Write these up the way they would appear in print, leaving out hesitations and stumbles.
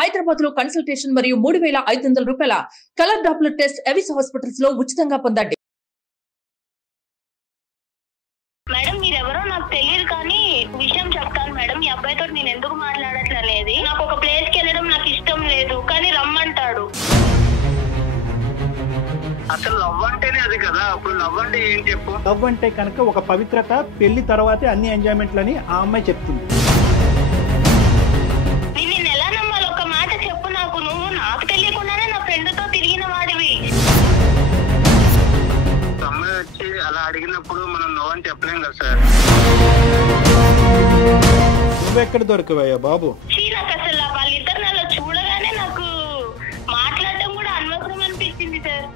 హైదరాబాద్ లో కన్సల్టేషన్ మరియు 3,500 రూపాయల colour Doppler test Avis hospitals లో ఉచితంగా పొందండి. మేడం మీరెవరో నాకు తెలియదు కానీ విషయం చెప్తాను మేడం. ఈ అబ్బాయితో నేను ఎందుకు మాట్లాడట్లేదు, నాకు ఒక ప్లేస్ కి వెళ్ళడం నాకు ఇష్టం లేదు కానీ రమ్మంటాడు. అసలు లవ్ అంటేనే అది కదా. అప్పుడు లవ్ అంటే ఏం చెప్పు? లవ్ అంటే కనుక ఒక పవిత్రత, పెళ్లి తర్వాతే అన్ని ఎంజాయ్మెంట్లని ఆ అమ్మాయి చెప్తుంది. నేను ఎలా నమ్మాలి? ఒక మాట చెప్పు నాకు. నువ్వు నాకు తెలియకుండానే నా ఫ్రెండ్ తో తిరిగిన వాడివి. అమ్మాయి వచ్చి అలా అడిగినప్పుడు మనం నో అని చెప్పలేం కదా సార్. నువ్వెక్కడ దొరకవయ్యా బాబు? నాకు అసలు వాళ్ళిద్దరు నాలో చూడగానే నాకు మాట్లాడటం కూడా అనవసరం అనిపించింది సార్.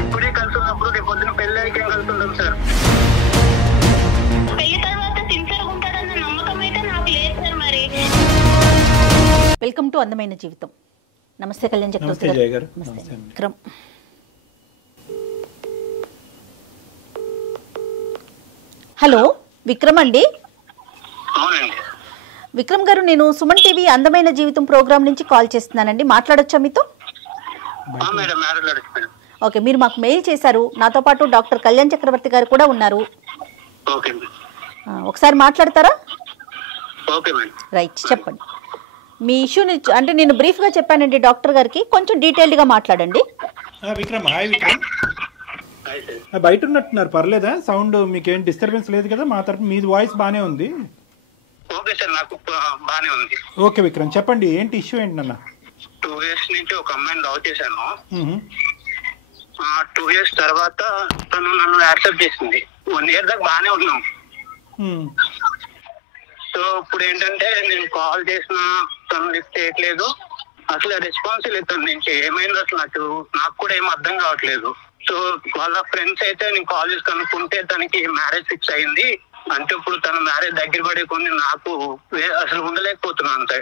ఇప్పుడే కలిసి ఉన్నప్పుడు రేపు పొద్దున పెళ్లి అయ్యాక ఏం కలిసి ఉంటాం సార్? పెళ్లి తర్వాత సిన్సియర్గా ఉంటాడన్న నమ్మకం అయితే నాకు లేదు సార్. మరి వెల్కమ్ టు అందమైన జీవితం. నమస్తే కళ్యాణ్ నమస్తే చక్రవర్తి జయ గారు. నమస్తే నమస్తే. విక్రమ్. హలో విక్రమ్ అండి. అవునండి. విక్రమ్ గారు, నేను సుమన్ టీవీ అందమైన జీవితం ప్రోగ్రామ్ నుంచి కాల్ చేస్తున్నానండి. మాట్లాడొచ్చా మీతో? మేడం మాట్లాడుతున్నాను. ఓకే, మీరు మాకు మెయిల్ చేశారు. నాతో పాటు డాక్టర్ కళ్యాణ్ చక్రవర్తి గారు కూడా ఉన్నారు. ఓకే ఒకసారి మాట్లాడతారా? Okay madam. రైట్, చెప్పండి మీ ఇష్యూని. అంటే నేను బ్రీఫ్గా చెప్పానండి డాక్టర్ గారికి, కొంచెం డీటెయిల్డ్గా మాట్లాడండి. విక్రమ్, హాయ్ విక్రమ్. బయట ఉన్నట్టున్నారు, పర్లేదా? సౌండ్ మీకేం డిస్టర్బెన్స్ లేదు కదా? మా తరపు మీ వాయిస్ బాగానే ఉంది. ఓకే సార్, నాకు బానే ఉంది. ఓకే విక్రమ్, చెప్పండి ఏంటి ఇష్యూ ఏంటి నాన్న? 2 years నుంచి ఒక అమ్మాయిని లవ్ చేశాను. 2 years తర్వాత తను నన్ను యాక్సెప్ట్ చేసింది. 1 year దాకా బానే ఉన్నాం. సో ఇప్పుడు ఏంటంటే నేను కాల్ చేసిన తను లిఫ్ట్ చేయట్లేదు. అసలు రెస్పాన్స్ లేదు తన నుంచి. ఏమైంది అసలు నాకు కూడా ఏం అర్థం కావట్లేదు. సో వాళ్ళ ఫ్రెండ్స్ అయితే నేను కాల్ చేసి కనుక్కుంటే తనకి మ్యారేజ్ ఫిక్స్ అయింది. అంటే ఇప్పుడు తన మ్యారేజ్ దగ్గర పడే కొన్ని నాకు అసలు ఉండలేకపోతున్నాను అంతే.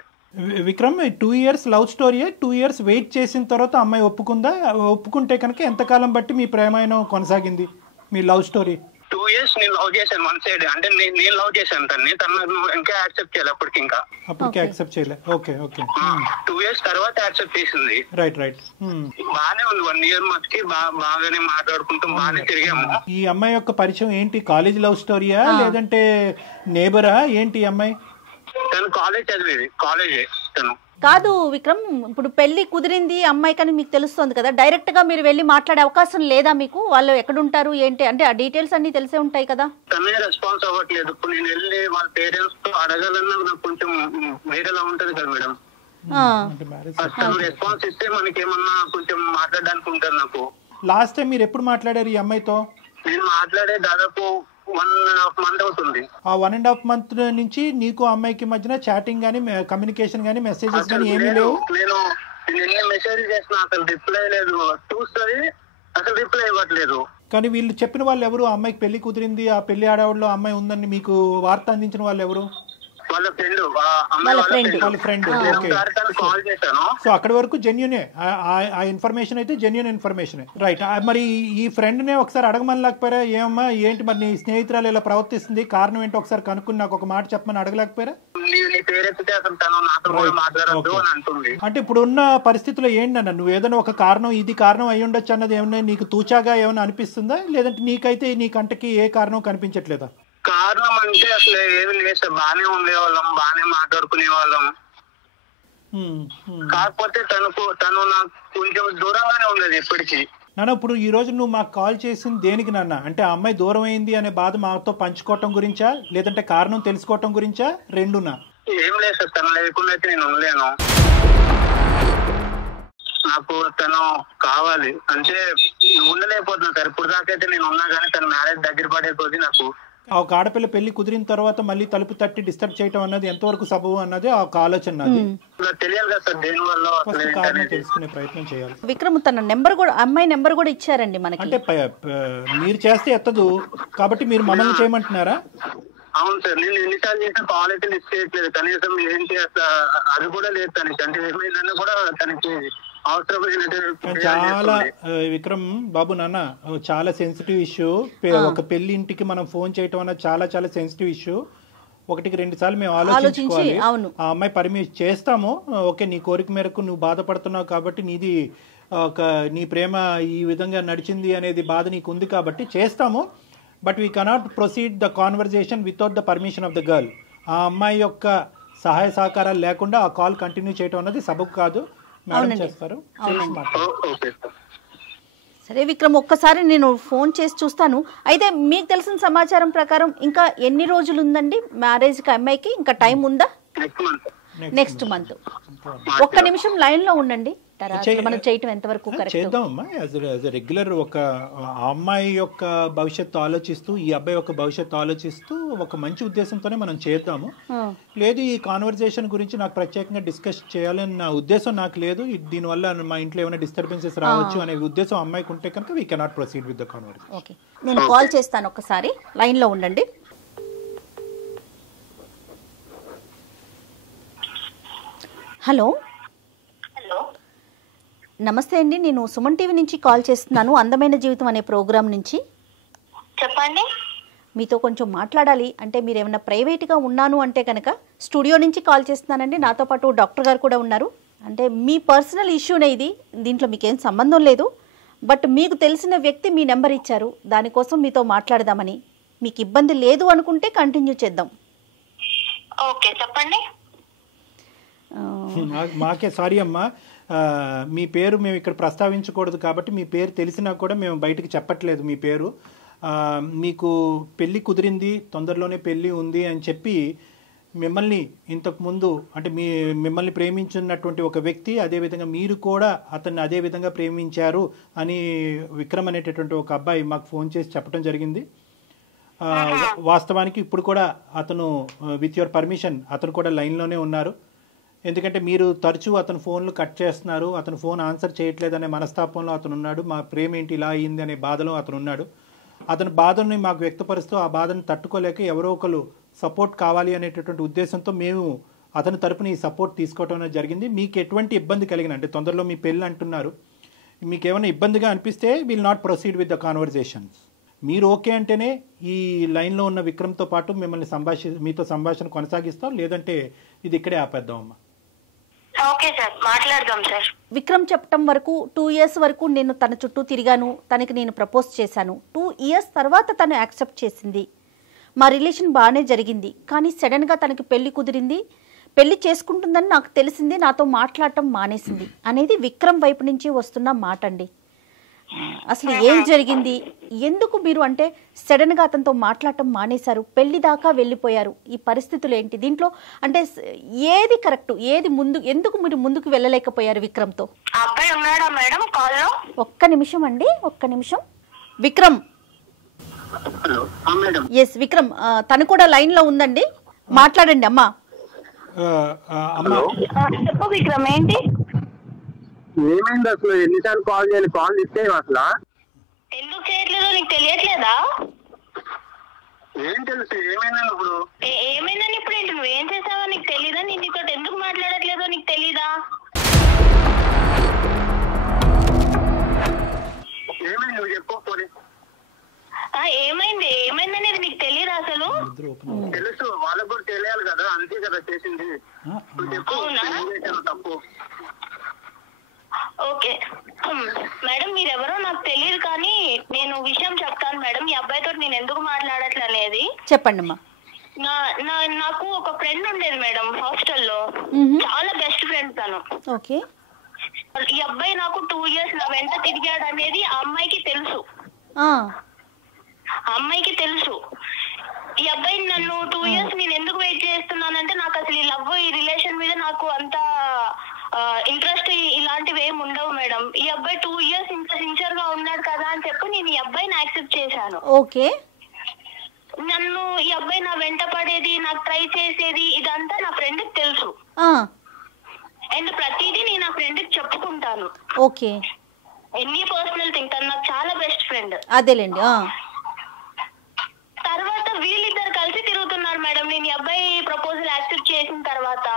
విక్రమ్, 2 years లవ్ స్టోరీయే. 2 years వెయిట్ చేసిన తర్వాత అమ్మాయి ఒప్పుకుందా? ఒప్పుకుంటే కనుక ఎంతకాలం బట్టి మీ ప్రేమాయణం కొనసాగింది, మీ లవ్ స్టోరీ? 2 years నేను లవ్ చేశాను వన్ సైడ్. అంటే నేను లవ్ చేశాను తను ఇంకా యాక్సెప్ట్ చేయాలి. అప్పటికి యాక్సెప్ట్ చేయలే. Okay okay. 2 years తర్వాత యాక్సెప్ట్ చేసింది. Right right. బానే ఉంది. 1 year మధ్యకి బాగానే మాట్లాడుకుంటాం, బాగానే తిరిగాము. ఈ అమ్మాయి యొక్క పరిచయం ఏంటి? కాలేజ్ లవ్ స్టోరీయా లేదంటే నేబరా ఏంటి? ఈ అమ్మాయి తను కాలేజ్ చదివేది, కాలేజే తను. కాదు విక్రమ్, ఇప్పుడు పెళ్లి కుదిరింది అమ్మాయి కానీ మీకు తెలుస్తుంది కదా, డైరెక్ట్ గా మీరు వెళ్ళి మాట్లాడే అవకాశం లేదా మీకు? వాళ్ళు ఎక్కడుంటారు ఏంటి అంటే ఆ డీటెయిల్స్ అన్ని తెలిసే ఉంటాయి కదా. తనే రెస్పాన్స్ అవ్వట్లేదు. ఇప్పుడు నేను వెళ్ళి వాళ్ళ పేరెంట్స్ తో అడగాలన్నా నాకు కొంచెం వేరేలా ఉంటది కదా మేడం. తను రెస్పాన్స్ ఇస్తే మనకి ఏమన్నా కొంచెం మాట్లాడడానికి ఉంటుంది నాకు. లాస్ట్ టైం మీరు ఎప్పుడు మాట్లాడారు ఈ అమ్మాయితో? నేను మాట్లాడే దాదాపు 1.5 month అవుతుంది. ఆ 1.5 month నుంచి నీకు అమ్మాయికి మధ్యన చాటింగ్ గానీ, కమ్యూనికేషన్ గానీ, మెసేజెస్ గానీ ఏమీ లేవు? నేను ఎన్ని మెసేజ్ చేసినా అసలు రిప్లై లేదు. చూస్తుంది అసలు రిప్లై ఇవ్వట్లేదు. కానీ వీళ్ళు చెప్పిన వాళ్ళు ఎవరు? అమ్మాయికి పెళ్లి కుదిరింది, ఆ పెళ్లి ఆడవాళ్ళలో అమ్మాయి ఉందని మీకు వార్త అందించిన వాళ్ళు ఎవరు? వాళ్ళ ఫ్రెండ్. వాళ్ళ ఫ్రెండ్. కాల్ చేశాను. సో అక్కడి వరకు జెన్యునే, ఆ ఇన్ఫర్మేషన్ అయితే జెన్యున్ ఇన్ఫర్మేషన్. రైట్. మరి ఈ ఫ్రెండ్ నే ఒకసారి అడగమని లేకపోయారా? ఏమమ్మా ఏంటి మరి నీ స్నేహితురాలు ఇలా ప్రవర్తిస్తుంది, కారణం ఏంటో ఒకసారి కనుక్కుని నాకు ఒక మాట చెప్పమని అడగలేకపోయారా? అంటే ఇప్పుడు ఉన్న పరిస్థితుల్లో ఏంటన్నా, నువ్వు ఏదైనా ఒక కారణం, ఇది కారణం అయి ఉండొచ్చు అన్నది ఏమన్నా నీకు తూచాగా ఏమైనా అనిపిస్తుందా? లేదంటే నీకైతే నీ కంటకి ఏ కారణం కనిపించట్లేదా? కారణం అంటే అసలు ఏమి లేదు సార్. బానే ఉండేవాళ్ళం, బానే మాట్లాడుకునే వాళ్ళం. కాకపోతే తను నాకు కొంచెం దూరంగానే ఉండేది ఎప్పటికీ. నాన్న, ఇప్పుడు ఈ రోజు నువ్వు మాకు కాల్ చేసింది దేనికి నాన్న? అంటే ఆ అమ్మాయి దూరం అయింది అనే బాధ మాతో పంచుకోవటం గురించా, లేదంటే కారణం తెలుసుకోవటం గురించా, రెండునా? ఏం లేదు సార్, తను లేకుండా అయితే నేను ఉండలేను. నాకు తను కావాలి అంటే ఉండలేకపోతున్నాను సార్. ఇప్పుడు దాకైతే నేను ఉన్నా కానీ తన మ్యారేజ్ దగ్గర పడే కొద్ది నాకు ఒక ఆడపిల్ల పెళ్లి కుదిరిన తర్వాత మళ్ళీ తలుపు తట్టి డిస్టర్బ్ చేయటం అన్నది ఎంతవరకు సబబు అన్నది ఒక ఆలోచన నాది. తెలియాలి కదా సార్, దేని వల్ల కారణం తెలుసుకునే ప్రయత్నం చేయాలి. విక్రమ్ తన నెంబర్ కూడా, అమ్మాయి నెంబర్ కూడా ఇచ్చారండి మనకి. అంటే మీరు చేస్తే ఎత్తదు కాబట్టి మీరు మమ్మల్ని చేయమంటున్నారా? అవును సార్, నేను ఎన్నిసార్లు చేసిన కాల్ అయితే లిస్ట్ చేయట్లేదు. కనీసం ఏంటి అసలు అది కూడా లేదు తనకి. అంటే ఏమైందన్నా కూడా తనకి చాలా విక్రమ్ బాబు నాన్న, చాలా సెన్సిటివ్ ఇష్యూ. ఒక పెళ్లి ఇంటికి మనం ఫోన్ చేయటం అన్నది చాలా చాలా సెన్సిటివ్ ఇష్యూ. ఒకటికి 2 సార్లు మేము ఆలోచించుకోవాలి. అవును. ఆ అమ్మాయి పర్మిషన్ చేస్తాము, ఓకే నీ కోరిక మేరకు నువ్వు బాధపడుతున్నావు కాబట్టి నీది నీ ప్రేమ ఈ విధంగా నడిచింది అనేది బాధ నీకు ఉంది కాబట్టి చేస్తాము, but we cannot proceed the conversation without the permission of the girl. ఆ అమ్మాయి యొక్క సహాయ సహకారాలు లేకుండా ఆ కాల్ కంటిన్యూ చేయడం అన్నది సబబు కాదు. మేడం చేస్తారు. సరే విక్రమ్, ఒక్కసారి నేను ఫోన్ చేసి చూస్తాను. అయితే మీకు తెలిసిన సమాచారం ప్రకారం ఇంకా ఎన్ని రోజులు ఉందండి మ్యారేజ్కి అమ్మాయికి? ఇంకా టైం ఉందా? Next month. ఒక్క నిమిషం లైన్ లో ఉండండి. మనం చేయటం ఎంతవరకు చేద్దామమ్మా. యాజ్ రెగ్యులర్ ఒక అమ్మాయి యొక్క భవిష్యత్తు ఆలోచిస్తూ ఈ అబ్బాయి యొక్క భవిష్యత్తు ఆలోచిస్తూ ఒక మంచి ఉద్దేశంతోనే మనం చేద్దాము. లేదు ఈ కాన్వర్జేషన్ గురించి నాకు ప్రత్యేకంగా డిస్కస్ చేయాలని నా ఉద్దేశం నాకు లేదు, దీనివల్ల మా ఇంట్లో ఏమైనా డిస్టర్బెన్సెస్ రావచ్చు అనే ఉద్దేశం అమ్మాయికి ఉంటే కనుక we cannot proceed with the conversation. Okay, నేను కాల్ చేస్తాను, ఒక్కసారి లైన్ లో ఉండండి. హలో. నమస్తే అండి, నేను సుమన్ టీవీ నుంచి కాల్ చేస్తున్నాను, అందమైన జీవితం అనే ప్రోగ్రామ్ నుంచి. చెప్పండి. మీతో కొంచెం మాట్లాడాలి. అంటే మీరు ఏమైనా ప్రైవేట్గా ఉన్నాను అంటే కనుక స్టూడియో నుంచి కాల్ చేస్తున్నానండి. నాతో పాటు డాక్టర్ గారు కూడా ఉన్నారు. అంటే మీ పర్సనల్ ఇష్యూనే ఇది, దీంట్లో మీకేం సంబంధం లేదు. బట్ మీకు తెలిసిన వ్యక్తి మీ నెంబర్ ఇచ్చారు, దానికోసం మీతో మాట్లాడదామని. మీకు ఇబ్బంది లేదు అనుకుంటే కంటిన్యూ చేద్దాం. ఓకే చెప్పండి. మాకే సారీ అమ్మా, మీ పేరు మేము ఇక్కడ ప్రస్తావించకూడదు కాబట్టి మీ పేరు తెలిసినా కూడా మేము బయటకు చెప్పట్లేదు మీ పేరు. మీకు పెళ్ళి కుదిరింది, తొందరలోనే పెళ్ళి ఉంది అని చెప్పి మిమ్మల్ని ఇంతకుముందు అంటే మిమ్మల్ని ప్రేమించున్నటువంటి ఒక వ్యక్తి, అదేవిధంగా మీరు కూడా అతన్ని అదే విధంగా ప్రేమించారు అని విక్రమ్ అనేటటువంటి ఒక అబ్బాయి మాకు ఫోన్ చేసి చెప్పడం జరిగింది. వాస్తవానికి ఇప్పుడు కూడా అతను విత్ యువర్ పర్మిషన్ అతను కూడా లైన్లోనే ఉన్నారు. ఎందుకంటే మీరు తరచూ అతను ఫోన్లు కట్ చేస్తున్నారు, అతను ఫోన్ ఆన్సర్ చేయట్లేదనే మనస్తాపంలో అతను ఉన్నాడు. మా ప్రేమ ఏంటి ఇలా అయింది అనే బాధలో అతను ఉన్నాడు. అతని బాధని మాకు వ్యక్తపరుస్తూ ఆ బాధను తట్టుకోలేక ఎవరో ఒకరు సపోర్ట్ కావాలి అనేటటువంటి ఉద్దేశంతో మేము అతని తరపున ఈ సపోర్ట్ తీసుకోవడం అనేది జరిగింది. మీకు ఎటువంటి ఇబ్బంది కలిగిన అంటే తొందరలో మీ పెళ్ళి అంటున్నారు, మీకు ఏమైనా ఇబ్బందిగా అనిపిస్తే will not proceed with the conversations. మీరు ఓకే అంటేనే ఈ లైన్లో ఉన్న విక్రమ్తో పాటు మిమ్మల్ని మీతో సంభాషణ కొనసాగిస్తాం, లేదంటే ఇది ఇక్కడే ఆపేద్దాం అమ్మా. ఓకే సార్, మాట్లాడదాం సార్. విక్రమ్ చెప్పటం వరకు 2 years వరకు నేను తన చుట్టూ తిరిగాను, తనకి నేను ప్రపోజ్ చేశాను. 2 years తర్వాత తను యాక్సెప్ట్ చేసింది, మా రిలేషన్ బాగానే జరిగింది. కానీ సడన్గా తనకి పెళ్లి కుదిరింది, పెళ్లి చేసుకుంటుందని నాకు తెలిసింది, నాతో మాట్లాడటం మానేసింది అనేది విక్రమ్ వైపు నుంచి వస్తున్న మాట అండి. అసలు ఏం జరిగింది, ఎందుకు మీరు అంటే సడన్గా అతనితో మాట్లాడటం మానేశారు, పెళ్లి దాకా వెళ్ళిపోయారు, ఈ పరిస్థితులు ఏంటి? దీంట్లో అంటే ఏది కరెక్ట్, ఏది ముందు, ఎందుకు మీరు ముందుకు వెళ్ళలేకపోయారు విక్రమ్తో? అబ్బాయి ఉన్నాడా మేడం కాల్లో? ఒక్క నిమిషం అండి, ఒక్క నిమిషం. విక్రమ్. ఎస్ విక్రమ్, తను కూడా లైన్ లో ఉందండి, మాట్లాడండి అమ్మా. చెప్పు విక్రమ్, ఏంటి ఏమైంది అసలు? ఎన్నిసార్లు కాల్ చేయాలి, కాల్ ఇస్తే అసలు ఎందుకు చేయట్లేదో నీకు తెలియట్లేదా? ఏం తెలుసు ఏమైందని ఇప్పుడు? ఏమైందని ఇప్పుడు ఏంటి? నువ్వేం చేసావో నీకు తెలీదా? నేను నీతో ఎందుకు మాట్లాడట్లేదో నీకు తెలీదా? ఏమైంది నువ్వు చెప్పు. ఏమైంది ఏమైందనేది నీకు తెలియదా అసలు? తెలుసు, వాళ్ళకు కూడా తెలియాలి కదా, అంతే కదా చేసింది. తప్పు. ఓకే మేడం, మీరెవరో నాకు తెలియదు కానీ నేను విషయం చెప్తాను మేడం. ఈ అబ్బాయితో నేను ఎందుకు మాట్లాడట్లేదు చెప్పండి అమ్మా. నాకు ఒక ఫ్రెండ్ ఉండేది మేడం హాస్టల్లో, చాలా బెస్ట్ ఫ్రెండ్ తను. ఓకే. ఈ అబ్బాయి నాకు 2 years నా వెంట తిరిగాడు అనేది ఆ అమ్మాయికి తెలుసు. అమ్మాయికి తెలుసు ఈ అబ్బాయి నన్ను 2 years నేను ఎందుకు వెయిట్ చేస్తున్నానంటే నాకు అసలు ఈ లవ్ ఈ రిలేషన్ మీద నాకు అంత ఇంట్రెస్ట్ ఇలాంటివి ఏమి ఉండవు మేడం. ఈ అబ్బాయి 2 years ఇంత సిన్సియర్ గా ఉన్నాడు కదా అని చెప్పి నేను ఈ అబ్బాయిని యాక్సెప్ట్ చేశాను. ఓకే. నన్ను ఈ అబ్బాయి నా వెంట పడేది, నాకు ట్రై చేసేది ఇదంతా నా ఫ్రెండ్ కి తెలుసు. అండ్ ప్రతిదీ నేను నా ఫ్రెండ్ కి చెప్పుకుంటాను. ఓకే. ఎన్ని పర్సనల్ థింగ్, తను నాకు చాలా బెస్ట్ ఫ్రెండ్. అదేలేండి. తర్వాత వీళ్ళిద్దరు కలిసి తిరుగుతున్నారు మేడం నేను ఈ అబ్బాయి ప్రపోజల్ యాక్సెప్ట్ చేసిన తర్వాత.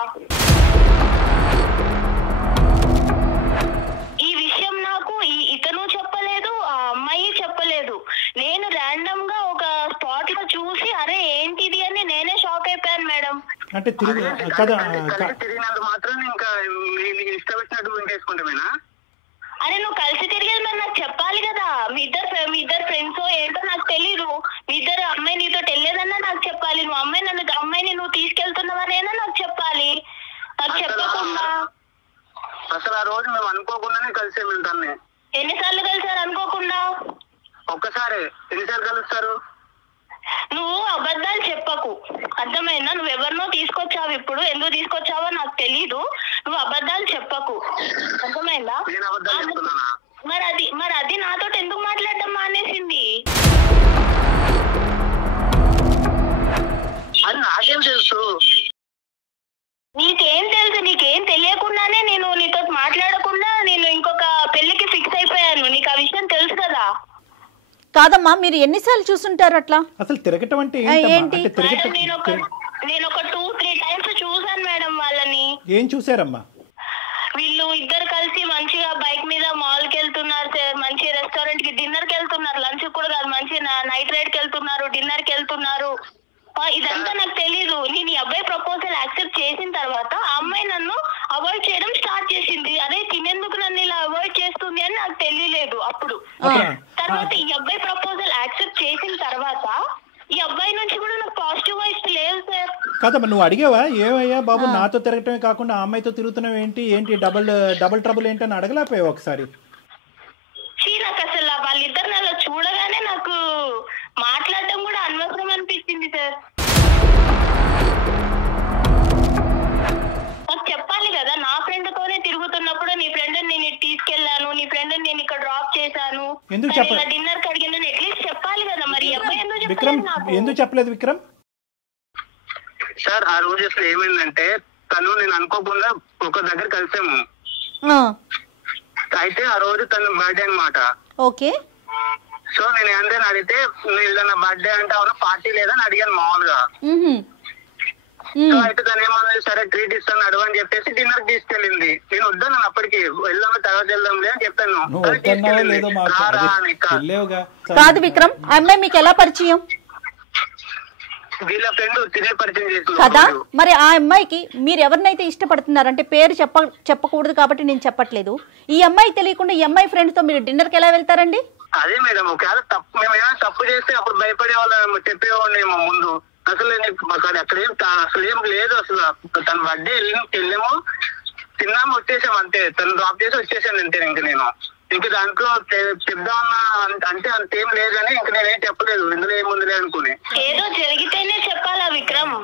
ఈ విషయం నాకు ఇతను చెప్పలేదు, ఆ అమ్మాయి చెప్పలేదు. నేను ర్యాండమ్ గా ఒక స్పాట్ లో చూసి అరే ఏంటిది అని నేనే షాక్ అయిపోయాను అంటే కదా తిరిగినందుకు మాత్రం ఇంకా నీకు ఇష్టం వచ్చినట్టు చేసుకుంటామేనా? అరే నువ్వు కలిసి తిరిగేది మరి నాకు చెప్పాలి కదా. మీ ఇద్దరు ఫ్రెండ్స్ ఏంటో నాకు తెలీదు. మీ ఇద్దరు అమ్మాయి నీతో వెళ్ళేదన్నా నాకు చెప్పాలి. నువ్వు అమ్మాయిని నువ్వు తీసుకెళ్తున్నావనేనా నాకు చెప్పాలి. నాకు చెప్పకుండా అసలు ఆ రోజు మేము అనుకోకుండానే కలిసాము. ఇంటర్నే ఎన్నిసార్లు కలిసారు అనుకోకుండా? ఒక్కసారి. ఎన్నిసార్లు కలుస్తారు? నువ్వు అబద్ధాలు చెప్పకు, అర్థమైందా? నువ్వు ఎవరినో తీసుకొచ్చావు, ఇప్పుడు ఎందుకు తీసుకొచ్చావో నాకు తెలీదు. నువ్వు అబద్ధాలు చెప్పకు, అర్థమైందా? మరి అది నాతో ఎందుకు మాట్లాడడం మానేసింది? అది నాకేం తెలుసు? నీకేం తెలుసు? నీకేం తెలియకుండానే నేను నీతో మాట్లాడకుండా నేను ఇంకొక పెళ్లికి ఫిక్స్ అయిపోయాను. నీకు ఆ విషయం తెలుసు కదా? కాదమ్మా, మీరు ఎన్నిసార్లు చూసుంటారు అట్లా? అసలు తిరగటం అంటే ఏంటి? నేను ఒక 2-3 టైమ్స్ చూసాను మేడం వాళ్ళని. ఏం చూసారమ్మా? వీళ్ళు ఇద్దరు కలిసి మంచిగా బైక్ మీద మాల్ కి వెళ్తున్నారు సార్, మంచి రెస్టారెంట్ కి డిన్నర్ కి వెళ్తున్నారు, లంచ్ కూడా కాదు, మంచి నైట్ రైడ్ కి వెళ్తున్నారు, డిన్నర్ కి వెళ్తున్నారు. ఇదంతా నాకు తెలీదు. నేను ఈ అబ్బాయి ప్రపోజల్ యాక్సెప్ట్ చేసిన తర్వాత ఆ అమ్మాయి నన్ను అవాయిడ్ చేయడం స్టార్ట్ చేసింది. అదే తినేందుకు నన్ను ఇలా అవాయిడ్ చేస్తుంది అని నాకు తెలియలేదు అప్పుడు. తర్వాత ఈ అబ్బాయి ప్రపోజల్ యాక్సెప్ట్ చేసిన తర్వాత ఈ అబ్బాయి నుంచి కూడా నాకు పాజిటివ్ వైబ్స్ లేవు సార్. కాదమ్మా, నువ్వు అడిగావా ఏమయ్యా బాబు నాతో తిరగటమే కాకుండా ఆ అమ్మాయితో తిరుగుతున్నావు ఏంటి డబుల్ ట్రబుల్ ఏంటి అని అడగలేకపోయావు ఒకసారి? నాకు అసలు వాళ్ళిద్దరిని అలా చూడగానే నాకు మాట్లాడటం కూడా అనవసరం అనిపించింది సార్. నాకు చెప్పాలి కదా, నా ఫ్రెండ్ తోనే తిరుగుతున్నప్పుడు నీ ఫ్రెండ్ నేను తీసుకెళ్లాను, నీ ఫ్రెండ్ నేను ఇక్కడ డ్రాప్ చేశాను, డిన్నర్ కి అడిగిన అట్లీస్ట్ చెప్పాలి కదా. మరి విక్రమ్ ఎందుకు చెప్పలేదు విక్రమ్? సార్ ఆ రోజు అసలు ఏమైందంటే తను నేను అనుకోకుండా ఒక దగ్గర కలిసాము. అయితే ఆ రోజు తన బర్త్డే అన్నమాట. ఓకే. సో నేను ఏంటని అడిగితే ఏదైనా బర్త్డే అంటే అవును పార్టీ లేదని అడిగాను మామూలుగా. సో అయితే తను ఏమన్నా సరే ట్రీట్ ఇస్తాను అడుగు అని చెప్పేసి డిన్నర్ తీసుకెళ్ళింది. నేను వద్దాను అప్పటికి, వెళ్దాము తర్వాత వెళ్దాంలే అని చెప్పాను. కాదు విక్రమ్, అమ్మాయి మీకు ఎలా పరిచయం? వీళ్ళ ఫ్రెండ్ తినే పరిచయం చేసి కదా. మరి ఆ అమ్మాయికి మీరు ఎవరినైతే ఇష్టపడుతున్నారు అంటే పేరు చెప్పకూడదు కాబట్టి నేను చెప్పట్లేదు. ఈ అమ్మాయి తెలియకుండా ఈ అమ్మాయి ఫ్రెండ్ తో మీరు డిన్నర్ కి ఎలా వెళ్తారండి? అదే మేడం, ఒకవేళ మేము ఏమైనా తప్పు చేస్తే అప్పుడు భయపడే వాళ్ళు చెప్పేవాళ్ళేమో ముందు. అసలు అక్కడ అసలు ఏం లేదు. అసలు తన బర్త్డే వెళ్ళాము, తిన్నాము, వచ్చేసాము అంతే. తను డ్రాప్ చేసి వచ్చేసాను అంతే. ఇంక దాంట్లో చెప్దామన్నా అంటే అంతేం లేదని ఇంక నేనేం చెప్పలేదు, ఇందులో ఏముందిలే అనుకుని. ఏదో జరిగితేనే చెప్పాలా విక్రమ్?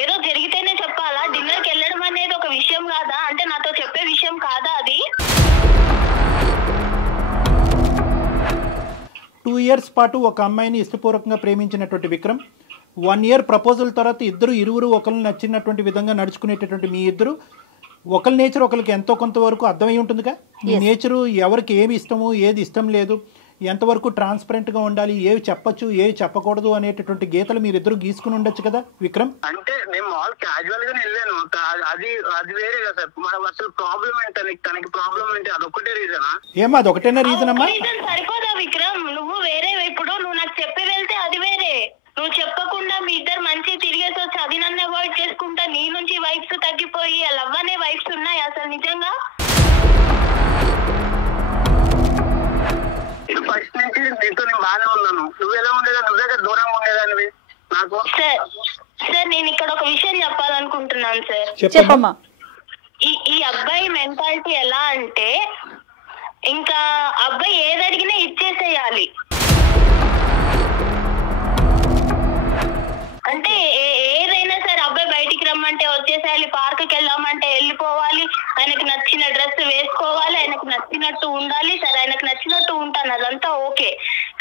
ఏదో జరిగితేనే చెప్పాలా? డిన్నర్ కి వెళ్ళడం అనేది ఒక విషయం కాదా? అంటే నాతో చెప్పే విషయం కాదా అది? 2 years పాటు ఒక అమ్మాయిని ఇష్టపూర్వకంగా ప్రేమించినటువంటి విక్రమ్ 1 year ప్రపోజల్ తర్వాత ఇరువురు ఒకరిని నచ్చినటువంటి విధంగా నడుచుకునేటటువంటి మీ ఇద్దరు ఒకరి నేచర్ ఒకరికి ఎంతో కొంతవరకు అర్థమై ఉంటుందిగా. మీ నేచరు ఎవరికి ఏమి ఇష్టము ఏది ఇష్టం లేదు, ఎంతవరకు ట్రాన్స్పరెంట్గా ఉండాలి, ఏవి చెప్పచ్చు ఏవి చెప్పకూడదు అనేటటువంటి గీతలు మీరిద్దరు గీసుకుని ఉండొచ్చు కదా విక్రమ్. అంటే నేను మాల్ క్యాజువల్ గానే వెళ్ళాను, అది వేరే కదా సార్. అసలు ప్రాబ్లం ఏంటి తనకి ప్రాబ్లం ఏంటి? అదొక్కటే రీజనా? ఏమా అదొకటేనా రీజన్ అమ్మా? సరిపోదా విక్రమ్? నువ్వు వేరే, ఇప్పుడు నువ్వు నాకు చెప్పి వెళ్తే అది వేరే, నువ్వు చెప్పకుండా మీ ఇద్దరు మంచి తిరిగేసి వచ్చి అది నన్ను అవాయిడ్ చేసుకుంటా నీ నుంచి వైఫ్స్ తగ్గిపోయి లవ్ అనే వైఫ్స్ ఉన్నాయి అసలు నిజంగా? ఫస్ట్ నుంచి నీతో నేను బాగానే ఉన్నాను. నువ్వు ఎలా ఉండేదా? నువ్వే దూరంగా ఉండేదానివి నాకు. సార్ నేను ఇక్కడ ఒక విషయం చెప్పాలనుకుంటున్నాను సార్. చెప్పమ్మా. ఈ అబ్బాయి మెంటాలిటీ ఎలా అంటే ఇంకా అబ్బాయి ఏది అడిగినా ఇచ్చేసేయాలి. అంటే ఏదైనా సరే అబ్బాయి బయటికి రమ్మంటే వచ్చేసేయాలి, పార్క్కి వెళ్దామంటే వెళ్ళిపోవాలి, ఆయనకు నచ్చిన డ్రెస్ వేసుకోవాలి, ఆయనకు నచ్చినట్టు ఉండాలి. సరే ఆయనకు నచ్చినట్టు ఉంటాను, అదంతా ఓకే.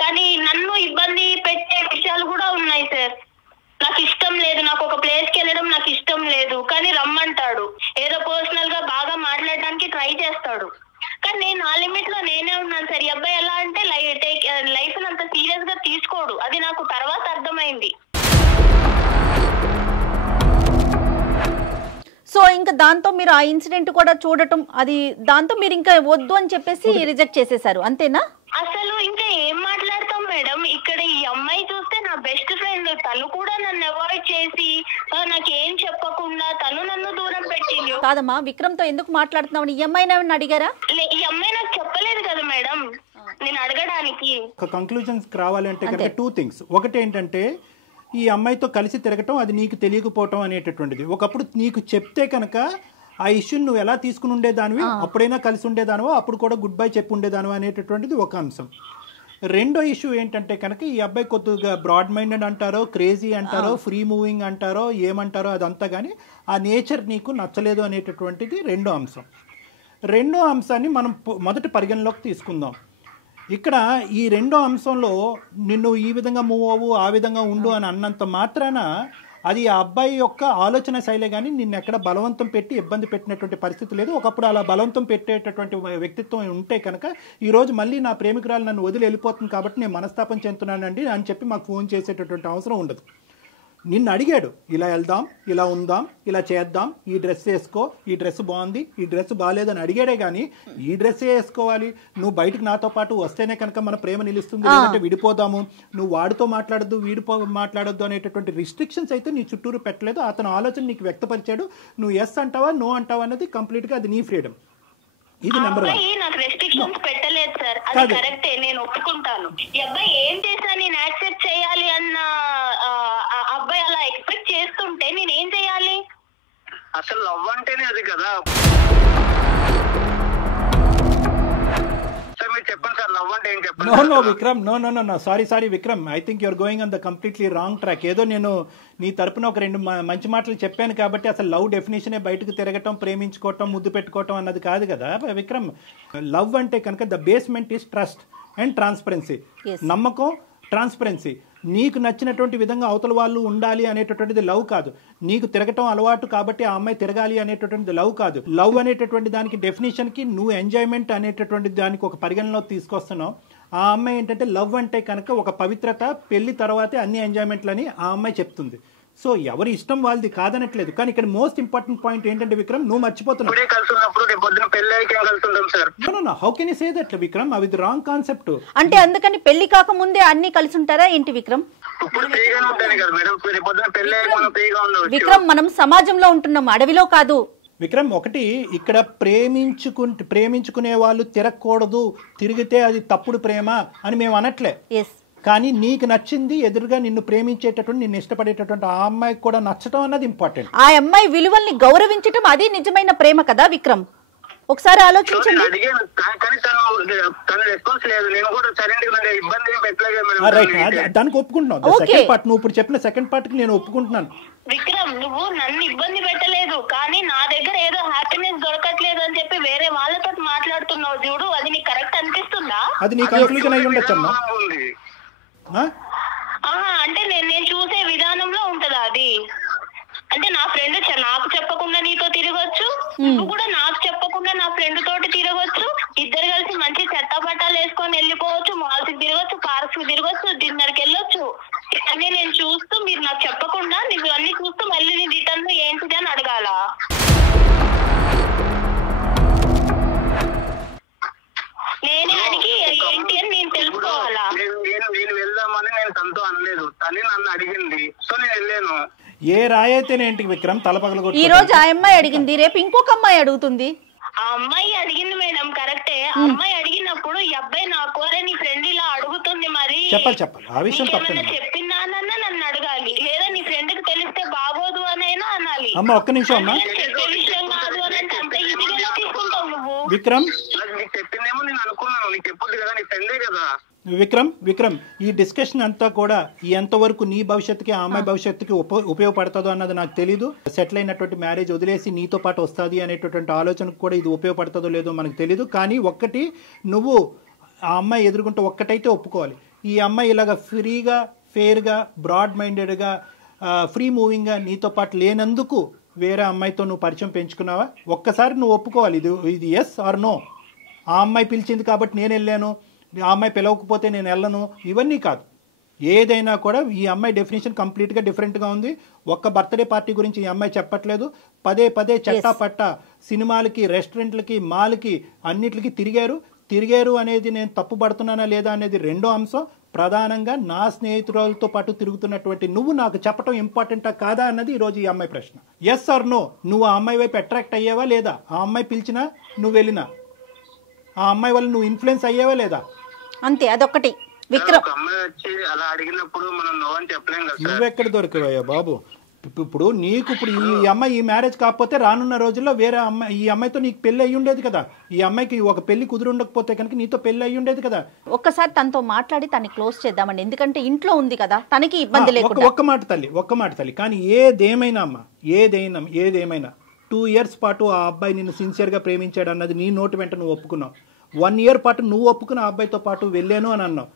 కానీ నన్ను ఇబ్బంది పెట్టే విషయాలు కూడా ఉన్నాయి సార్. నాకు ఇష్టం లేదు, నాకు ఒక ప్లేస్ కి వెళ్ళడం నాకు ఇష్టం లేదు, కానీ రమ్మంటాడు. ఏదో పర్సనల్ గా బాగా మాట్లాడడానికి ట్రై చేస్తాడు, కానీ నేను ఆ లిమిట్ లో నేనే ఉన్నాను సార్. ఈ అబ్బాయి ఎలా అంటే లైఫ్ అంత సీరియస్ గా తీసుకోడు, అది నాకు తర్వాత అర్థమైంది. సో ఇంకా దాంతో మీరు ఆ ఇన్సిడెంట్ కూడా చూడటం, అది దాంతో మీరు ఇంకా వద్దు అని చెప్పేసి రిజెక్ట్ చేసేసారు అంతేనా? అసలు ఇంకా ఏం మాట్లాడతాం మేడం? ఇక్కడ ఈ అమ్మాయి చూస్తే నా బెస్ట్ ఫ్రెండ్, తను కూడా నన్ను అవాయిడ్ చేసి నాకేం చెప్పకుండా తను నన్ను దూరం పెట్టింది. కాదమ్మా, విక్రమ్ తో ఎందుకు మాట్లాడుతున్నావు? ఈ అమ్మాయిని ఏమన్నా అడిగారా? ఈ అమ్మాయి నాకు చెప్పలేదు కదా మేడం నేను అడగడానికి. ఒక కంక్లూజన్స్ రావాలంటే కనుక 2 things. ఒకటి ఏంటంటే ఈ అమ్మాయితో కలిసి తిరగటం అది నీకు తెలియకపోవటం అనేటటువంటిది. ఒకప్పుడు నీకు చెప్తే కనుక ఆ ఇష్యూని నువ్వు ఎలా తీసుకుని ఉండేదానివి, అప్పుడైనా కలిసి ఉండేదానివో, అప్పుడు కూడా గుడ్ బై చెప్పి ఉండేదానివో అనేటటువంటిది ఒక అంశం. రెండో ఇష్యూ ఏంటంటే కనుక ఈ అబ్బాయి కొద్దిగా బ్రాడ్ మైండెడ్ అంటారో, క్రేజీ అంటారో, ఫ్రీ మూవింగ్ అంటారో, ఏమంటారో అదంతా, కానీ ఆ నేచర్ నీకు నచ్చలేదు అనేటటువంటిది రెండో అంశం. రెండో అంశాన్ని మనం మొదటి పరిగణలోకి తీసుకుందాం. ఇక్కడ ఈ రెండో అంశంలో నిన్ను ఈ విధంగా మూవ్ అవ్వు, ఆ విధంగా ఉండు అని అన్నంత మాత్రాన అది ఆ అబ్బాయి యొక్క ఆలోచన శైలే, కానీ నిన్ను ఎక్కడ బలవంతం పెట్టి ఇబ్బంది పెట్టినటువంటి పరిస్థితి లేదు. ఒకప్పుడు అలా బలవంతం పెట్టేటటువంటి వ్యక్తిత్వం ఉంటే కనుక ఈరోజు మళ్ళీ నా ప్రేమికురాలు నన్ను వదిలి వెళ్ళిపోతుంది కాబట్టి నేను మనస్తాపం చెందుతున్నానండి అని చెప్పి మాకు ఫోన్ చేసేటటువంటి అవసరం ఉండదు. నిన్ను అడిగాడు, ఇలా వెళ్దాం, ఇలా ఉందాం, ఇలా చేద్దాం, ఈ డ్రెస్ వేసుకో, ఈ డ్రెస్ బాగుంది, ఈ డ్రెస్ బాగాలేదని అడిగాడే కానీ ఈ డ్రెస్ వేసుకోవాలి, నువ్వు బయటకు నాతో పాటు వస్తేనే కనుక మన ప్రేమ నిలుస్తుంది, లేదంటే విడిపోదాము, నువ్వు వాడితో మాట్లాడద్దు, మాట్లాడొద్దు అనేటటువంటి రిస్ట్రిక్షన్స్ అయితే నీ చుట్టూరు పెట్టలేదు. అతను ఆలోచన నీకు వ్యక్తపరిచాడు. నువ్వు ఎస్ అంటావా, నో అంటావా అనేది కంప్లీట్గా అది నీ ఫ్రీడమ్. ఇది నెంబర్ 1. నాకు రెస్ట్రిక్షన్స్ పెట్టలేదు సార్, అది కరెక్టే, నేను ఒప్పుకుంటాను. ఈ అబ్బాయి ఏం చేసినా నేను యాక్సెప్ట్ చేయాలి అన్న అబ్బాయి అలా ఎక్స్పెక్ట్ చేస్తుంటే నేను ఏం చేయాలి? అసలు లవ్ అంటేనే అది కదా. సార్ మీరు చెప్పండి సార్, లవ్ అంటే ఏం చెప్పండి. No Vikram, no sorry Vikram, I think you're going on the completely wrong track. ఏదో నేను నీ తరపున ఒక 2 మంచి మాటలు చెప్పాను కాబట్టి అసలు లవ్ డెఫినేషనే బయటకు తిరగటం, ప్రేమించుకోవటం, ముద్దు పెట్టుకోవటం అన్నది కాదు కదా విక్రమ్. లవ్ అంటే కనుక the basement is trust and transparency. నమ్మకం, ట్రాన్స్పరెన్సీ. నీకు నచ్చినటువంటి విధంగా అవతల వాళ్ళు ఉండాలి అనేటటువంటిది లవ్ కాదు. నీకు తిరగటం అలవాటు కాబట్టి ఆ అమ్మాయి తిరగాలి అనేటటువంటిది లవ్ కాదు. లవ్ అనేటటువంటి దానికి డెఫినేషన్కి నువ్వు ఎంజాయ్మెంట్ అనేటటువంటి దానికి ఒక పరిగణలో తీసుకొస్తున్నావు. ఆ అమ్మాయి ఏంటంటే లవ్ అంటే కనుక ఒక పవిత్రత, పెళ్లి తర్వాతే అన్ని ఎంజాయ్మెంట్లని ఆ అమ్మాయి చెప్తుంది. సో ఎవరి ఇష్టం వాళ్ళది కాదనట్లేదు. కానీ ఇక్కడ మోస్ట్ ఇంపార్టెంట్ పాయింట్ ఏంటంటే విక్రమ్, నువ్వు మర్చిపోతున్నావు. How can you say that Vikram? అది రాంగ్ కాన్సెప్ట్. అంటే అందుకని పెళ్లి కాకముందే అన్ని కలిసి ఉంటారా ఏంటి విక్రమ్? విక్రమ్, మనం సమాజంలో ఉంటున్నాం, అడవిలో కాదు. విక్రమ్, ఒకటి ఇక్కడ ప్రేమించుకునే వాళ్ళు తిరగకూడదు, తిరిగితే అది తప్పుడు ప్రేమ అని మేము అనట్లే. కానీ నీకు నచ్చింది, ఎదురుగా నిన్ను ప్రేమించేటటువంటి, నిన్ను ఇష్టపడేటటువంటి ఆ అమ్మాయికి కూడా నచ్చటం అన్నది ఇంపార్టెంట్. ఆ అమ్మాయి విలువల్ని గౌరవించటం అది నిజమైన ప్రేమ కదా విక్రమ్. ఒకసారి ఆలోచించండి. దానికి ఒప్పుకుంటున్నావు. సెకండ్ పార్ట్ నువ్వు ఇప్పుడు చెప్పిన సెకండ్ పార్ట్ కి నేను ఒప్పుకుంటున్నాను. విక్రమ్, నువ్వు నన్ను ఇబ్బంది పెట్టలేదు, కానీ నా దగ్గర ఏదో హ్యాపీనెస్ దొరకట్లేదు అని చెప్పి వేరే వాళ్ళతో మాట్లాడుతున్నావు చూడు, అది నీకు కరెక్ట్ అనిపిస్తుందా? అది నీ కన్క్లూజన్ అయి ఉండొచ్చమ్మా. అంటే నేను చూసే విధానంలో ఉంటదా అది? అంటే నా ఫ్రెండ్ నాకు చెప్పకుండా నీతో తిరగొచ్చు, నువ్వు కూడా నాకు చెప్పకుండా నా ఫ్రెండ్ తోటి తిరగొచ్చు, ఇద్దరు కలిసి మంచి చెత్తపట్టాలు వేసుకొని వెళ్ళిపోవచ్చు, మాల్స్ కి తిరగొచ్చు, పార్క్స్ కి తిరగొచ్చు, డిన్నర్కి వెళ్ళొచ్చు. అన్ని నేను చూస్తూ మీరు నాకు చెప్పకుండా నువ్వు అన్ని చూస్తూ మళ్ళీ నీ రిటర్న్ ఏంటిది అని అడగాల? నేనే అడిగి ఏంటి అని నేను తెలుసుకోవాలా? నేను వెళ్దామని నేను తనతో అనలేదు, తనే నన్ను అడిగింది, సో నేను వెళ్ళాను. ఏ రాయైతేనేంటి విక్రమ్, తలపగలగొట్టు. ఈ రోజు ఆ అమ్మాయి అడిగింది, రేపు ఇంకొక అమ్మాయి అడుగుతుంది. ఆ అమ్మాయి అడిగింది మేడం, కరెక్టే. ఆ అమ్మాయి అడిగినప్పుడు ఈ అబ్బాయి నాకు అరే నీ ఫ్రెండ్ ఇలా అడుగుతుంది, మరి చెప్పాలి ఆ విషయం చెప్పిందానన్నా నన్ను అడగాలి, లేదా నీ ఫ్రెండ్ కి తెలిస్తే బాగోదు అనైనా అనాలి. అమ్మ ఒక్క నిమిషం అమ్మా. చెప్పే విషయం కాదు అని అంటే అంత ఈజీగా తీసుకుంటావు నువ్వు. విక్రమ్, నీకు చెప్పిందేమో నేను అనుకున్నాను, నీకు చెప్పొద్దు కదా, నీ ఫ్రెండే కదా. విక్రమ్, ఈ డిస్కషన్ అంతా కూడా ఎంతవరకు నీ భవిష్యత్తుకి, ఆ అమ్మాయి భవిష్యత్తుకి ఉపయోగపడుతుందో అన్నది నాకు తెలీదు. సెటిల్ అయినటువంటి మ్యారేజ్ వదిలేసి నీతో పాటు వస్తుంది అనేటటువంటి ఆలోచనకు కూడా ఇది ఉపయోగపడుతుందో లేదో మనకు తెలీదు. కానీ ఒక్కటి, నువ్వు ఆ అమ్మాయి ఎదుర్కొంటే ఒక్కటైతే ఒప్పుకోవాలి, ఈ అమ్మాయి ఇలాగ ఫ్రీగా, ఫెయిర్గా, బ్రాడ్ మైండెడ్గా, ఫ్రీ మూవింగ్గా నీతో పాటు లేనందుకు వేరే అమ్మాయితో నువ్వు పరిచయం పెంచుకున్నావా? ఒక్కసారి నువ్వు ఒప్పుకోవాలి, ఇది ఎస్ ఆర్ నో. ఆ అమ్మాయి పిలిచింది కాబట్టి నేను వెళ్ళాను, ఆ అమ్మాయి పిలవకపోతే నేను వెళ్ళను, ఇవన్నీ కాదు. ఏదైనా కూడా ఈ అమ్మాయి డెఫినేషన్ కంప్లీట్గా డిఫరెంట్గా ఉంది. ఒక్క బర్త్డే పార్టీ గురించి ఈ అమ్మాయి చెప్పట్లేదు. పదే చట్టా పట్టా సినిమాలకి, రెస్టారెంట్లకి, మాల్కి, అన్నిటికి తిరిగారు. తిరిగారు అనేది నేను తప్పు పడుతున్నానా లేదా అనేది రెండో అంశం. ప్రధానంగా నా స్నేహితురాలతో పాటు తిరుగుతున్నటువంటి నువ్వు నాకు చెప్పడం ఇంపార్టెంటా కాదా అన్నది ఈరోజు ఈ అమ్మాయి ప్రశ్న. ఎస్ ఆర్ నో, నువ్వు ఆ అమ్మాయి వైపు అట్రాక్ట్ అయ్యావా లేదా? ఆ అమ్మాయి పిలిచినా నువ్వు వెళ్ళినా ఆ అమ్మాయి వల్ల నువ్వు ఇన్ఫ్లుయెన్స్ అయ్యావా లేదా? అంతే, అదొకటి. విక్రమ్, అమ్మాయి వచ్చి అలా అడిగినప్పుడు మనం నో అని చెప్పలేం కదా. నువ్వెక్కడ దొరికావయ్యా బాబు? ఇప్పుడు నీకు ఇప్పుడు ఈ అమ్మాయి ఈ మ్యారేజ్ కాకపోతే రానున్న రోజుల్లో వేరే అమ్మాయి ఈ అమ్మాయితో నీకు పెళ్లి అయ్యి ఉండేది కదా. ఈ అమ్మాయికి ఒక పెళ్లి కుదురు ఉండకపోతే కనుక నీతో పెళ్లి అయ్యి ఉండేది కదా. ఒక్కసారి తనతో మాట్లాడి తనని క్లోజ్ చేద్దామండి, ఎందుకంటే ఇంట్లో ఉంది కదా, తనకి ఇబ్బంది లేకుండా. ఒక్క మాట తల్లి, కానీ ఏదేమైనా అమ్మా, ఏదేమైనా 2 years పాటు ఆ అబ్బాయి నిన్ను సిన్సియర్గా ప్రేమించాడు అన్నది నీ నోటి వెంట నువ్వు ఒప్పుకున్నావు. 1 year పాటు నువ్వు ఒప్పుకున్న ఆ అబ్బాయితో పాటు వెళ్ళాను అని అన్నావు.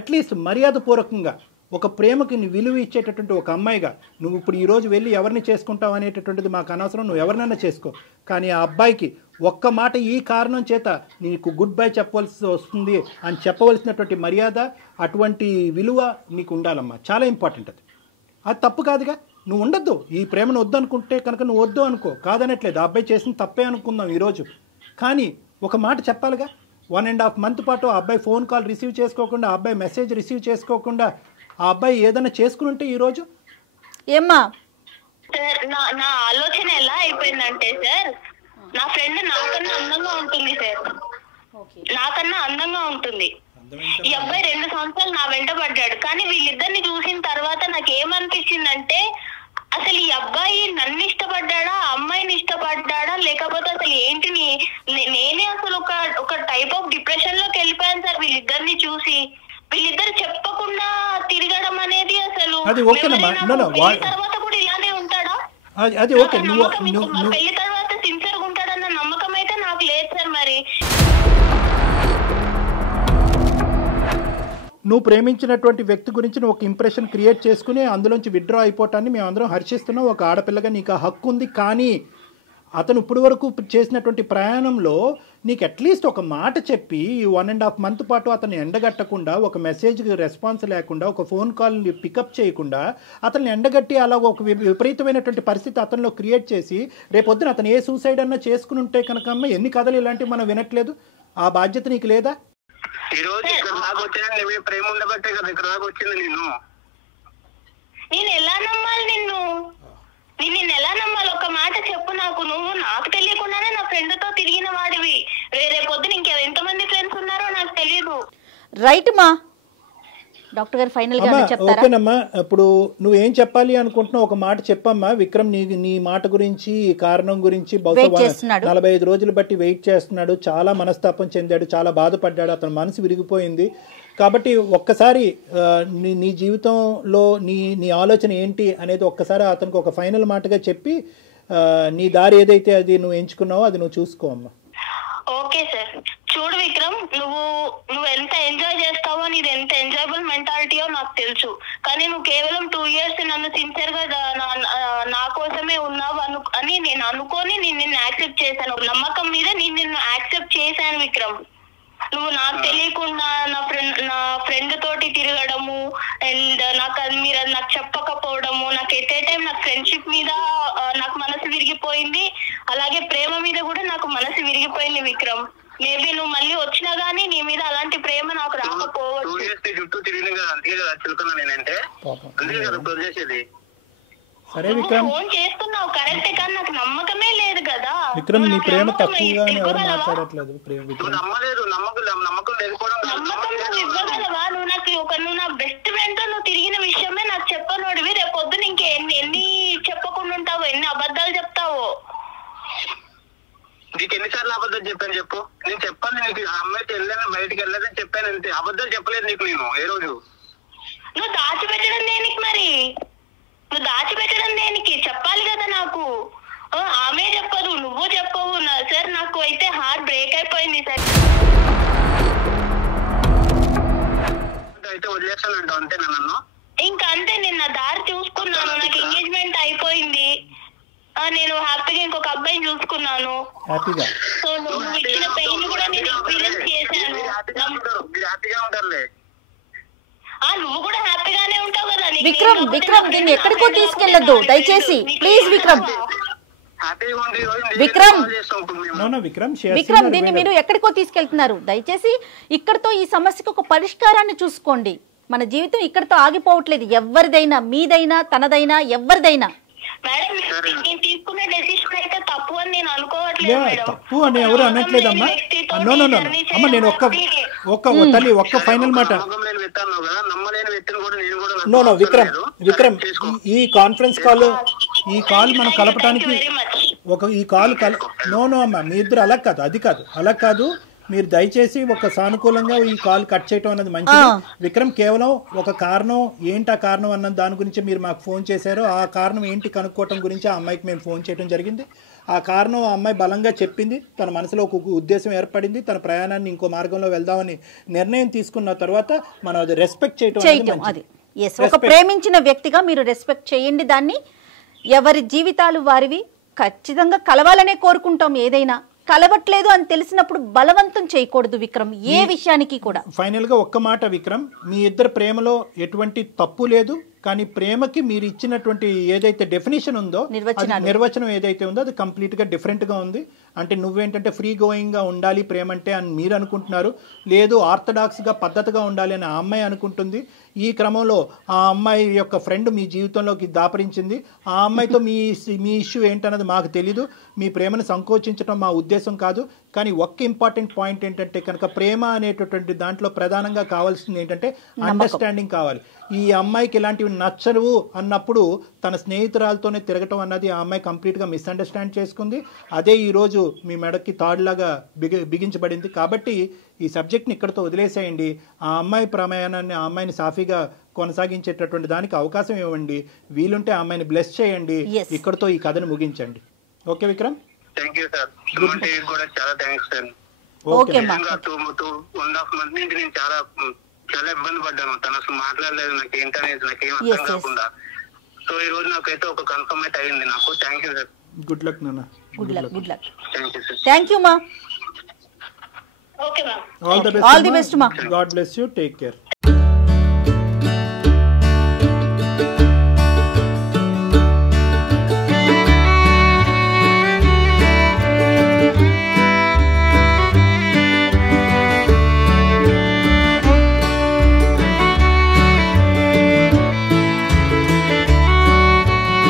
అట్లీస్ట్ మర్యాదపూర్వకంగా ఒక ప్రేమకి విలువ ఇచ్చేటటువంటి ఒక అమ్మాయిగా నువ్వు ఇప్పుడు ఈరోజు వెళ్ళి ఎవరిని చేసుకుంటావు అనేటటువంటిది మాకు అనవసరం, నువ్వు ఎవరినైనా చేసుకో. కానీ ఆ అబ్బాయికి ఒక్క మాట ఈ కారణం చేత నీకు గుడ్ బై చెప్పవలసి వస్తుంది అని చెప్పవలసినటువంటి మర్యాద, అటువంటి విలువ నీకు ఉండాలమ్మా. చాలా ఇంపార్టెంట్ అది తప్పు కాదుగా. నువ్వు ఉండొద్దు, ఈ ప్రేమను వద్దు అనుకుంటే కనుక నువ్వు వద్దు అనుకో, కాదనట్లేదు. ఆ అబ్బాయి చేసిన తప్పే అనుకుందాం ఈరోజు, కానీ ఒక మాట చెప్పాలిగా. 1.5 month పాటు ఆ అబ్బాయి ఫోన్ కాల్ రిసీవ్ చేసుకోకుండా, ఆ అబ్బాయి మెసేజ్ రిసీవ్ చేసుకోకుండా ఆ అబ్బాయి ఏదైనా చేసుకుని ఉంటే ఈరోజు ఏమ్మా? సార్ నా ఆలోచన ఎలా అయిపోయిందంటే సార్, నా ఫ్రెండ్ నాకన్నా అందంగా ఉంటుంది సార్, నాకన్నా అందంగా ఉంటుంది. ఈ అబ్బాయి 2 సంవత్సరాలు నా వెంట పడ్డాడు. కానీ వీళ్ళిద్దరిని చూసిన తర్వాత నాకు ఏమనిపించిందంటే, అసలు ఈ అబ్బాయి నన్ను ఇష్టపడ్డాడా, అమ్మాయిని ఇష్టపడ్డాడా, లేకపోతే అసలు ఏంటి నేనే అసలు ఒక టైప్ ఆఫ్ డిప్రెషన్ లోకి వెళ్ళిపోయాను సార్ వీళ్ళిద్దరిని చూసి. వీళ్ళిద్దరు చెప్పకుండా తిరగడం అనేది అసలు తర్వాత కూడా ఇలానే ఉంటాడా? అది ఓకే, పెళ్లి తర్వాత సిన్సియర్ గా ఉంటాడన్న నమ్మకం అయితే నాకు లేదు సార్. మరి నువ్వు ప్రేమించినటువంటి వ్యక్తి గురించి నువ్వు ఒక ఇంప్రెషన్ క్రియేట్ చేసుకుని అందులోంచి విత్డ్రా అయిపోవటాన్ని మేము అందరం హర్షిస్తున్నాం. ఒక ఆడపిల్లగా నీకు ఆ హక్కు ఉంది. కానీ అతను ఇప్పుడు వరకు చేసినటువంటి ప్రయాణంలో నీకు అట్లీస్ట్ ఒక మాట చెప్పి 1.5 month పాటు అతన్ని ఎండగట్టకుండా, ఒక మెసేజ్కి రెస్పాన్స్ లేకుండా, ఒక ఫోన్ కాల్ని పికప్ చేయకుండా అతన్ని ఎండగట్టి అలా ఒక విపరీతమైనటువంటి పరిస్థితి అతనిలో క్రియేట్ చేసి రేపొద్దున అతను ఏ సూసైడ్ అన్నా చేసుకుని ఉంటే కనుక అమ్మ ఎన్ని కథలు ఇలాంటివి మనం వినట్లేదు. ఆ బాధ్యత నీకు లేదా? ఈ రోజు ఇక్కడ దాకా వచ్చిన ప్రేమ ఉండబట్టే కదా ఇక్కడ దాకా వచ్చింది. నేను ఎలా నమ్మాలి నిన్ను ఎలా నమ్మాలి? ఒక మాట చెప్పు నాకు. నువ్వు నాకు తెలియకుండానే నా ఫ్రెండ్ తో తిరిగిన వాడివి. రేపు పొద్దున ఎంతమంది ఫ్రెండ్స్ ఉన్నారో నాకు తెలియదు. రైట్ మా డాక్టర్ గారు ఫైనల్ గా చెప్తారా? ఓకేనమ్మా, ఇప్పుడు నువ్వేం చెప్పాలి అనుకుంటున్నావు ఒక మాట చెప్పమ్మా. విక్రమ్ నీ మాట గురించి, ఈ కారణం గురించి బహుశా 45 రోజులు బట్టి వెయిట్ చేస్తున్నాడు. చాలా మనస్తాపం చెందాడు, చాలా బాధపడ్డాడు, అతని మనసు విరిగిపోయింది. కాబట్టి ఒక్కసారి నీ జీవితంలో నీ ఆలోచన ఏంటి అనేది ఒక్కసారి అతనికి ఒక ఫైనల్ మాటగా చెప్పి నీ దారి ఏదైతే అది నువ్వు ఎంచుకున్నావో అది నువ్వు చూసుకో అమ్మా. Okay sir. చూడు విక్రమ్, నువ్వు ఎంత ఎంజాయ్ చేస్తావో, నీది ఎంత ఎంజాయబుల్ మెంటాలిటీయో నాకు తెలుసు. కానీ నువ్వు కేవలం 2 years నన్ను సిన్సియర్ గా నా కోసమే ఉన్నావు అని నేను అనుకొని నిన్ను యాక్సెప్ట్ చేశాను. నమ్మకం మీద నిన్ను యాక్సెప్ట్ చేశాను విక్రమ్. నువ్వు నాకు తెలియకుండా నా ఫ్రెండ్ తోటి తిరగడము అండ్ మీరు నాకు చెప్పకపోవడము, నాకు ఎట్ ఏ టైం నాకు ఫ్రెండ్షిప్ మీద నాకు మనసు విరిగిపోయింది, అలాగే ప్రేమ మీద కూడా నాకు మనసు విరిగిపోయింది విక్రమ్. మేబీ నువ్వు మళ్ళీ వచ్చినా గానీ నీ మీద అలాంటి ప్రేమ నాకు రాకపోవచ్చు. చుట్టూ తిరిగిన కదా, అందుకే కదా చిలుకున్నా నేనంటే, అందుకే కదా క్లోజ్ చేసేది. సరే విక్రమ్, ఫోన్ చేస్తున్నావు కరెక్టే, కానీ నాకు నమ్మకమే లేదు కదా. విక్రమ్ నీ ప్రేమ తక్కువగా ఎవరు మాట్లాడట్లేదు. నమ్మలేదు, నమ్మకం లేకపోవడం. నమ్మకం నువ్వు ఇవ్వగలవా? నువ్వు నా బెస్ట్ ఫ్రెండ్ తో నువ్వు తిరిగిన విషయమే నాకు చెప్పనోడివి. రేపు పొద్దున ఎన్ని చెప్పకుండా ఉంటావో, ఎన్ని అబద్ధాలు చెప్తావో. నీకు ఎన్నిసార్లు అబద్ధాలు చెప్పాను చెప్పు? నేను చెప్పాను నీకు, అమ్మాయికి వెళ్ళాను, బయటకు వెళ్ళలేదని చెప్పాను అంతే. అబద్ధాలు చెప్పలేదు నీకు నేను ఏ రోజు. నువ్వు దాచిపెట్టడం దేనికి? మరి నువ్వు దాచిపెట్టడం దేనికి? చెప్పాలి కదా నాకు. ఆమె చెప్పదు, నువ్వు చెప్పవు సార్. నాకు అయితే హార్ట్ బ్రేక్ అయిపోయింది సార్. అయితే వదిలేస్తానంట అంతేనా నన్ను? ఇంకా అంతే, నేను నా దారి చూసుకున్నాను. నాకు ఎంగేజ్మెంట్ అయిపోయింది. నేను హ్యాపీగా ఇంకొక అబ్బాయిని చూసుకున్నాను. సో నువ్వు ఇచ్చిన పెయిన్ కూడా నేను ఎక్స్పీరియన్స్ చేశాను. హ్యాపీగా ఉంటారులే. నువ్వు కూడా హ్యాపీగానే ఉంటావు కదా. విక్రమ్ దీన్ని ఎక్కడికో తీసుకెళ్లొద్దు దయచేసి, ప్లీజ్ విక్రమ్. హ్యాపీగా ఉండి విక్రమ్. విక్రమ్ దీన్ని మీరు ఎక్కడికో తీసుకెళ్తున్నారు. దయచేసి ఇక్కడతో ఈ సమస్యకు ఒక పరిష్కారాన్ని చూసుకోండి. మన జీవితం ఇక్కడతో ఆగిపోవట్లేదు. ఎవరిదైనా, మీదైనా, తనదైనా, ఎవరిదైనా. మేడం నేను తీసుకునే డెసిషన్ అయితే తప్పు అని నేను అనుకోవట్లేదు మేడం. తప్పు అని ఎవరు అనట్లేదమ్మా. నో నో నో అమ్మ, నేను ఒక్క తల్లి ఒక్క ఫైనల్ మాట. నో నో విక్రమ్ ఈ కాన్ఫరెన్స్ కాల్ మనం కలపడానికి ఈ కాల్ నో అమ్మా, మీ ఇద్దరు అలా కాదు. మీరు దయచేసి ఒక సానుకూలంగా ఈ కాల్ కట్ చేయటం అన్నది మంచిది. విక్రమ్ కేవలం ఒక కారణం ఏంటి, ఆ కారణం అన్న దాని గురించి మీరు మాకు ఫోన్ చేశారు. ఆ కారణం ఏంటి కనుక్కోవటం గురించి ఆ అమ్మాయికి మేము ఫోన్ చేయడం జరిగింది. ఆ కారణం ఆ అమ్మాయి బలంగా చెప్పింది. తన మనసులో ఒక ఉద్దేశం ఏర్పడింది. తన ప్రయాణాన్ని ఇంకో మార్గంలో వెళ్దామని నిర్ణయం తీసుకున్న తర్వాత మనం అది రెస్పెక్ట్ చేయటం అది. ఒక ప్రేమించిన వ్యక్తిగా మీరు రెస్పెక్ట్ చేయండి దాన్ని. ఎవరి జీవితాలు వారివి. ఖచ్చితంగా కలవాలనే కోరుకుంటాం. ఏదైనా కలవట్లేదు అని తెలిసినప్పుడు బలవంతం చేయకూడదు విక్రమ్, ఏ విషయానికి కూడా. ఫైనల్ గా ఒక్క మాట విక్రమ్, మీ ఇద్దరు ప్రేమలో ఎటువంటి తప్పు లేదు. కానీ ప్రేమకి మీరు ఇచ్చినటువంటి ఏదైతే డెఫినేషన్ ఉందో, నిర్వచనం ఏదైతే ఉందో అది కంప్లీట్ గా డిఫరెంట్ గా ఉంది. అంటే నువ్వేంటంటే ఫ్రీ గోయింగ్ గా ఉండాలి ప్రేమ అంటే అని మీరు అనుకుంటున్నారు. లేదు ఆర్థడాక్స్ గా పద్ధతిగా ఉండాలి అని ఆ అమ్మాయి అనుకుంటుంది. ఈ క్రమంలో ఆ అమ్మాయి యొక్క ఫ్రెండ్ మీ జీవితంలోకి దాపరించింది. ఆ అమ్మాయితో మీ ఇష్యూ ఏంటన్నది మాకు తెలీదు. మీ ప్రేమను సంకోచించడం మా ఉద్దేశం కాదు. కానీ ఒక్క ఇంపార్టెంట్ పాయింట్ ఏంటంటే కనుక ప్రేమ అనేటటువంటి దాంట్లో ప్రధానంగా కావాల్సింది ఏంటంటే అండర్స్టాండింగ్ కావాలి. ఈ అమ్మాయికి ఇలాంటివి నచ్చరు అన్నప్పుడు తన స్నేహితురాలతోనే తిరగటం అన్నది ఆ అమ్మాయి కంప్లీట్గా మిస్అండర్స్టాండ్ చేసుకుంది. అదే ఈరోజు మీ మెడకి తాడులాగా బిగించబడింది. కాబట్టి ఈ సబ్జెక్ట్ని ఇక్కడితో వదిలేసేయండి. ఆ అమ్మాయి ప్రయాణాన్ని, ఆ అమ్మాయిని సాఫీగా కొనసాగించేటటువంటి దానికి అవకాశం ఇవ్వండి. వీలుంటే ఆ అమ్మాయిని బ్లెస్ చేయండి. ఇక్కడితో ఈ కథను ముగించండి. Okay Vikram? Thank you sir. కూడా చాలా థ్యాంక్స్ సార్. ఓకే మా. 2.5 months నుంచి నేను చాలా ఇబ్బంది పడ్డాను. తను అసలు మాట్లాడలేదు. నాకేం అర్థం కాకుండా. సో ఈ రోజు నాకైతే ఒక కన్ఫర్మ్ అయితే అయింది నాకు. Thank you sir. Good luck నాన్న. Good luck. Thank you sir. Thank you మా. Okay ma'am. All the best మా. God bless you. Take care.